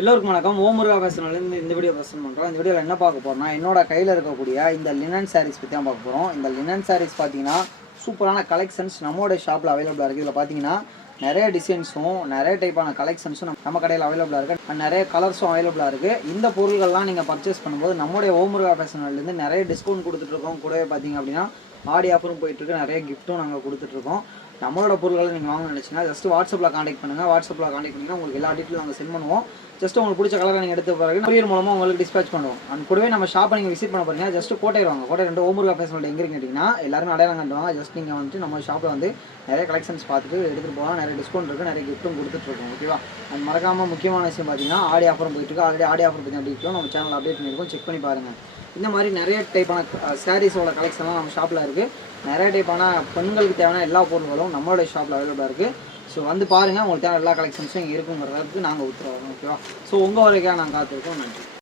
எல்லோருக்கும் வணக்கம். முருகா ஃபேஷன்லேருந்து இந்த வீடியோ ப்ரெசென்ட் பண்ணுறோம். இந்த வீடியோவில் என்ன பார்க்க போகிறோம்னா, என்னோட கையில் இருக்கக்கூடிய இந்த லினன் சாரீஸ் பற்றி தான் பார்க்க போகிறோம். இந்த லினன் சாரீஸ் பார்த்தீங்கன்னா சூப்பரான கலெக்ஷன்ஸ் நம்மளோட ஷாப்பில் அவைலபிளாக இருக்குது. இதில் பார்த்தீங்கன்னா நிறைய டிசைன்ஸும் நிறைய டைப்பான கலெக்ஷன்ஸும் நம்ம கடையில் அவைலபிளாக இருக்குது அண்ட் நிறைய கலர்ஸும் அவைலபிளாக இருக்குது. இந்த பொருள்கள்லாம் நீங்கள் பர்ச்சேஸ் பண்ணும்போது நம்மளுடைய முருகா ஃபேஷன்லேருந்து நிறைய டிஸ்கவுண்ட் கொடுத்துட்ருக்கோம். கூடவே பார்த்தீங்க அப்படின்னா ஆடி ஆஃபரும் போயிட்டுருக்கு, நிறைய கிஃப்ட்டும் நாங்கள் கொடுத்துட்ருக்கோம். நம்மளோட பொருட்களை நீங்கள் வாங்க நினச்சிங்கன்னா ஜஸ்ட் வாட்ஸ்அப்பில் காண்டாக்ட் பண்ணுங்கள். வாட்ஸ்அப்பில் காண்டாக்ட் பண்ணிங்கன்னா உங்களுக்கு எல்லா டீட்டெயிலும் நாங்கள் சென்ட் பண்ணுவோம். ஜஸ்ட் உங்களுக்கு பிடிச்ச கலரை நீங்கள் எடுத்து பிறகு கொரியர் மூலமாக உங்களுக்கு டிஸ்பேச் பண்ணுவோம். அண்ட் கூடவே நம்ம ஷாப்பை நீங்கள் விசிட் பண்ண போகிறீங்க. ஜஸ்ட் கோட்டை வாங்க. கோட்டை 2 முருகா ஃபேஷன் எங்கே கேட்டிங்கன்னா எல்லாருமே அடையாளம் கண்டுவாங்க. ஜஸ்ட் நீங்கள் வந்துட்டு நம்ம ஷாப்பில் வந்து நிறைய கலெக்ஷன்ஸ் பார்த்துட்டு எடுத்துகிட்டு போகலாம். நிறைய டிஸ்கவுண்ட் இருக்குது, நிறைய கிஃப்ட்டும் கொடுத்துட்ருக்கோம். ஓகேவா? அண்ட் மறக்காமல் முக்கியமான விஷயம் பார்த்தீங்கன்னா ஆடி ஆஃபரும் போயிட்டுருக்கு. ஆல்ரெடி ஆடி ஆஃபர் பற்றி அப்படி இருக்கும், நம்ம சேனல் அப்டேட் பண்ணியிருக்கோம், செக் பண்ணி பாருங்கள். இந்த மாதிரி நிறைய டைப்பான சாரீஸோட கலெக்ஷன்லாம் நம்ம ஷாப்பில் இருக்குது. நிறைய டைப்பான பெண்களுக்கு தேவையான எல்லா பொருட்களும் நம்மளோட ஷாப்பில் அவைலபிளாக இருக்குது. ஸோ வந்து பாருங்கள், உங்களுக்கு தேவை எல்லா கலெக்ஷன்ஸும் இங்கே இருக்குங்கிறதுக்கு நாங்கள் உத்தரவாதம். ஓகேவா? ஸோ உங்கள் வரைக்கும் நாங்கள் காத்திருக்கோம். நன்றி.